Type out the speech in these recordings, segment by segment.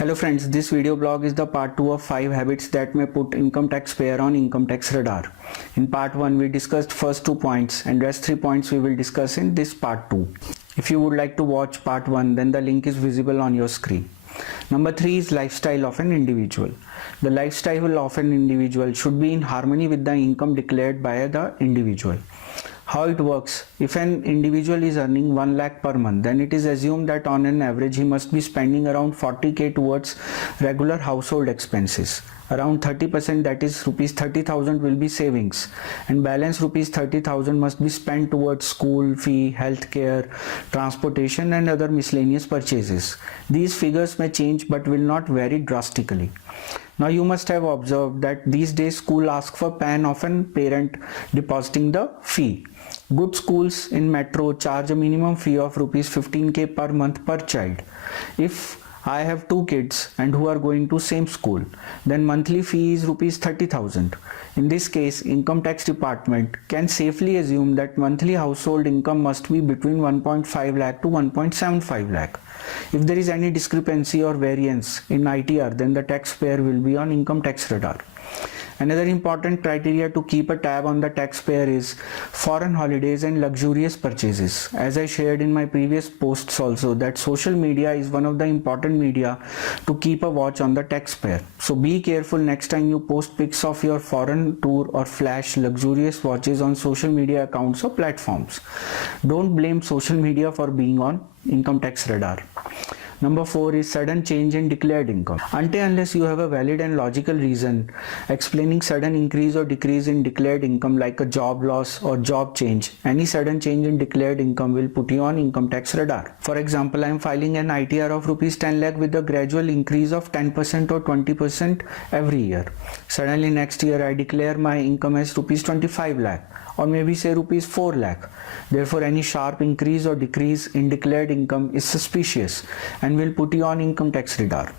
Hello friends, this video blog is the part 2 of 5 habits that may put income taxpayer on income tax radar. In part 1 we discussed first 2 points and rest 3 points we will discuss in this part 2. If you would like to watch part 1, then the link is visible on your screen. Number 3 is lifestyle of an individual. The lifestyle of an individual should be in harmony with the income declared by the individual. How it works: if an individual is earning 1 lakh per month, then it is assumed that on an average he must be spending around 40k towards regular household expenses. Around 30%, that is rupees 30,000, will be savings, and balance rupees 30,000 must be spent towards school fee, healthcare, transportation and other miscellaneous purchases. These figures may change but will not vary drastically. Now you must have observed that these days school asks for PAN of a parent depositing the fee. Good schools in metro charge a minimum fee of rupees 15k per month per child. If I have 2 kids and who are going to same school, then monthly fee is rupees 30,000. In this case, income tax department can safely assume that monthly household income must be between 1.5 lakh to 1.75 lakh. If there is any discrepancy or variance in ITR, then the taxpayer will be on income tax radar. Another important criteria to keep a tab on the taxpayer is foreign holidays and luxurious purchases. As I shared in my previous posts also, that social media is one of the important media to keep a watch on the taxpayer. So be careful next time you post pics of your foreign tour or flash luxurious watches on social media accounts or platforms. Don't blame social media for being on income tax radar. Number 4 is sudden change in declared income. Until unless you have a valid and logical reason explaining sudden increase or decrease in declared income, like a job loss or job change, any sudden change in declared income will put you on income tax radar. For example, I am filing an ITR of rupees 10 lakh with a gradual increase of 10% or 20% every year. Suddenly next year I declare my income as rupees 25 lakh or maybe say rupees 4 lakh. Therefore any sharp increase or decrease in declared income is suspicious and will put you on income tax radar.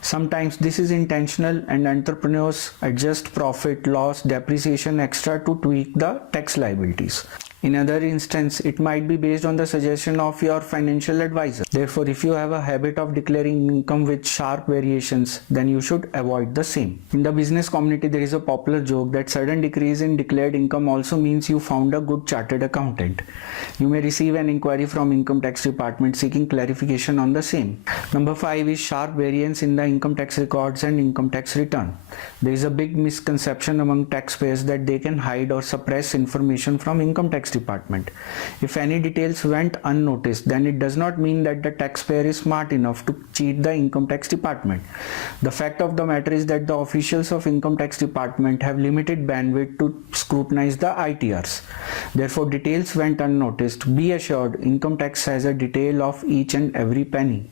Sometimes this is intentional and entrepreneurs adjust profit, loss, depreciation extra to tweak the tax liabilities. In other instance, it might be based on the suggestion of your financial advisor. Therefore, if you have a habit of declaring income with sharp variations, then you should avoid the same. In the business community, there is a popular joke that sudden decrease in declared income also means you found a good chartered accountant. You may receive an inquiry from income tax department seeking clarification on the same. Number 5 is sharp variance in the income tax records and income tax return. There is a big misconception among taxpayers that they can hide or suppress information from income tax department. If any details went unnoticed, then it does not mean that the taxpayer is smart enough to cheat the income tax department. The fact of the matter is that the officials of income tax department have limited bandwidth to scrutinize the ITRs. Therefore, details went unnoticed. Be assured, income tax has a detail of each and every penny.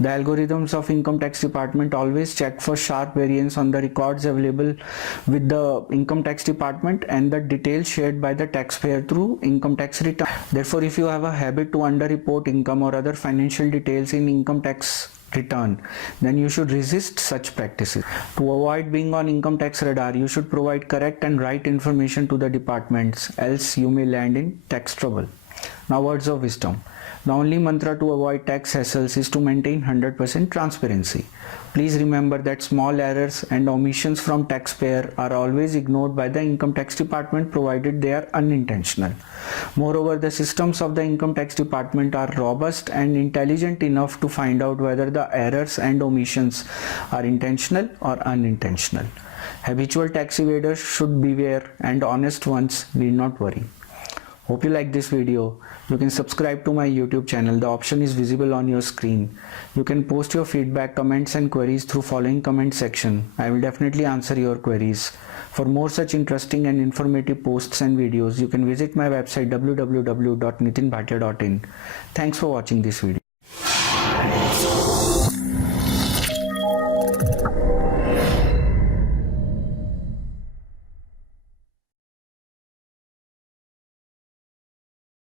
The algorithms of income tax department always check for sharp variance on the records available with the income tax department and the details shared by the taxpayer through income tax return. Therefore, if you have a habit to underreport income or other financial details in income tax return, then you should resist such practices. To avoid being on income tax radar, you should provide correct and right information to the departments, else you may land in tax trouble. Now, words of wisdom. The only mantra to avoid tax hassles is to maintain 100% transparency. Please remember that small errors and omissions from taxpayer are always ignored by the income tax department provided they are unintentional. Moreover, the systems of the income tax department are robust and intelligent enough to find out whether the errors and omissions are intentional or unintentional. Habitual tax evaders should beware and honest ones need not worry. Hope you like this video. You can subscribe to my YouTube channel. The option is visible on your screen. You can post your feedback, comments and queries through following comment section. I will definitely answer your queries. For more such interesting and informative posts and videos, you can visit my website www.nitinbhatia.in. Thanks for watching this video.